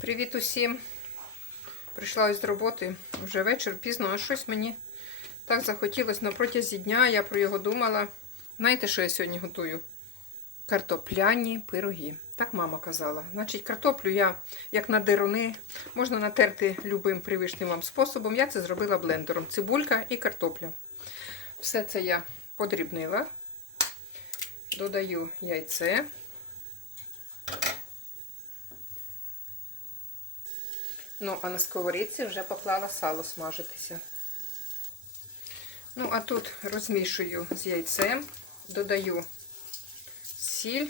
Привіт усім! Прийшла із роботи вже вечір, пізно, а щось мені так захотілося на протязі дня, я про його думала. Знаєте, що я сьогодні готую? Картопляні пироги. Так мама казала. Значить, картоплю я, як на деруни, можна натерти любим привичним вам способом. Я це зробила блендером. Цибулька і картопля. Все це я подрібнила. Додаю яйце. Ну, а на сковорідці вже поклала сало смажитися. Ну, а тут розмішую з яйцем, додаю сіль.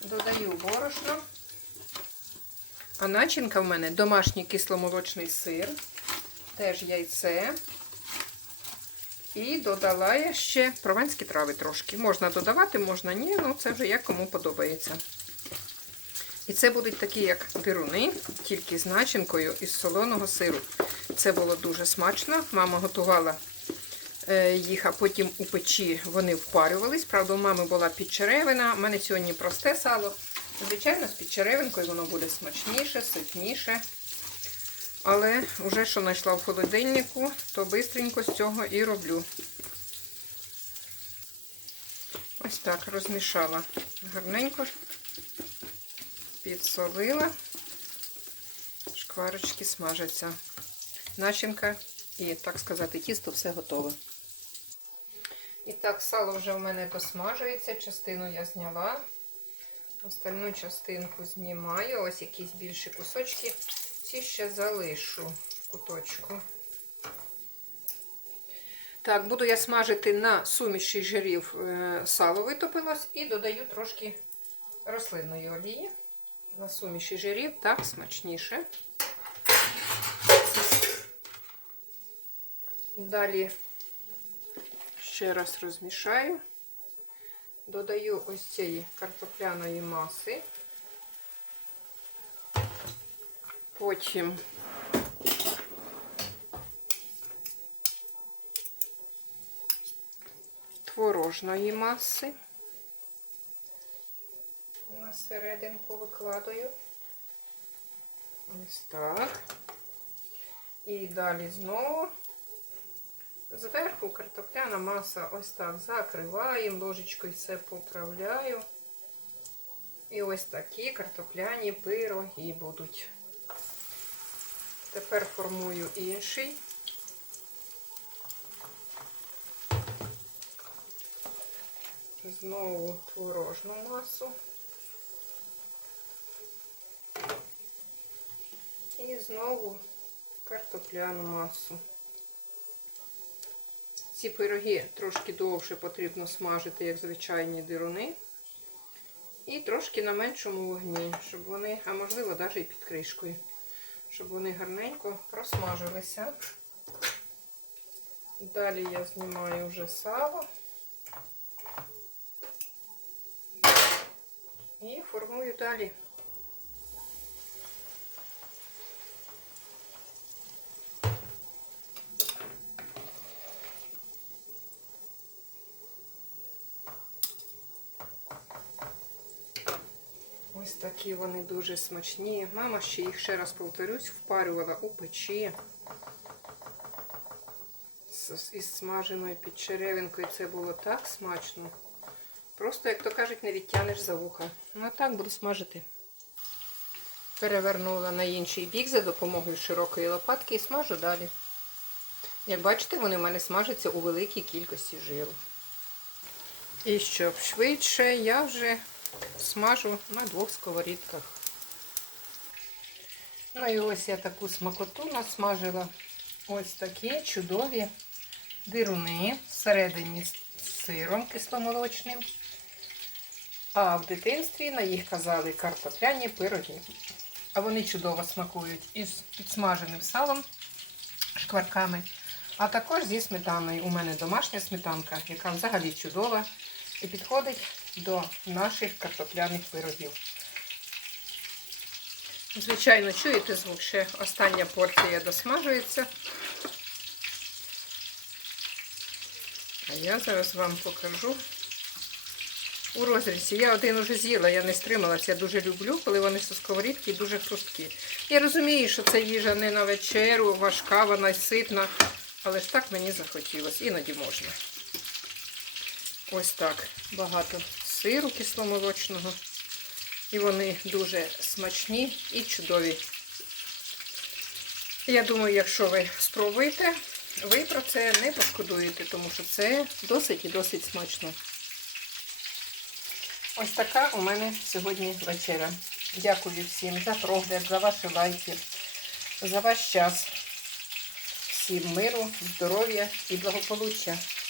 Додаю борошно. А начинка в мене домашній кисломолочний сир, теж яйце. І додала я ще прованські трави трошки. Можна додавати, можна ні, ну це вже як кому подобається. І це будуть такі, як дируни, тільки з начинкою із солоного сиру. Це було дуже смачно. Мама готувала е, їх, а потім у печі вони впарювались. Правда, у мами була підчеревина. У мене сьогодні просте сало. Звичайно, з підчеревинкою воно буде смачніше, ситніше. Але вже що знайшла в холодильнику, то швидко з цього і роблю. Ось так розмішала гарненько, підсолила, шкварочки смажаться. Начинка і, так сказати, тісто все готове. І так, сало вже в мене досмажується, частину я зняла. Остальну частинку знімаю, ось якісь більші кусочки. Ці ще залишу куточку. Так, буду я смажити на суміші жирів е, сало витопилось і додаю трошки рослинної олії. На суміші жирів, так, смачніше. Далі ще раз розмішаю. Додаю ось цієї картопляної маси. Потім творожної маси. На серединку викладаю. Ось так. І далі знову зверху картопляна маса ось так закриваємо, ложечкою все поправляю. І ось такі картопляні пироги будуть. Тепер формую інший. Знову творожну масу. І знову картопляну масу. Ці пироги трошки довше потрібно смажити, як звичайні дируни. І трошки на меншому вогні, щоб вони, а можливо, навіть і під кришкою щоб вони гарненько просмажилися. Далі я знімаю вже сало і формую далі. Ось такі вони дуже смачні. Мама ще їх, ще раз повторюсь, впарювала у печі із смаженою підчеревинкою. Це було так смачно. Просто, як то кажуть, не відтянеш за вуха. Ну а так буду смажити. Перевернула на інший бік за допомогою широкої лопатки і смажу далі. Як бачите, вони в мене смажаться у великій кількості жиру. І щоб швидше, я вже смажу на двох сковорідках. Ну і ось я таку смакоту насмажила. Ось такі чудові дируни всередині з сиром кисломолочним. А в дитинстві на їх казали картопляні пироги. А вони чудово смакують із підсмаженим салом, шкварками, а також зі сметаною. У мене домашня сметанка, яка взагалі чудова і підходить до наших картопляних пирогів. Звичайно, чуєте звук, ще остання порція досмажується. А я зараз вам покажу, у розрізі. Я один уже з'їла, я не стрималась. Я дуже люблю, коли вони зі сковорідки дуже хрусткі. Я розумію, що це їжа не на вечеру, важка, вона й ситна. Але ж так мені захотілося. Іноді можна. Ось так. Багато сиру кисломолочного. І вони дуже смачні і чудові. Я думаю, якщо ви спробуєте, ви про це не пошкодуєте, тому що це досить і досить смачно. Ось така у мене сьогодні вечеря. Дякую всім за прогляд, за ваші лайки, за ваш час. Всім миру, здоров'я і благополуччя.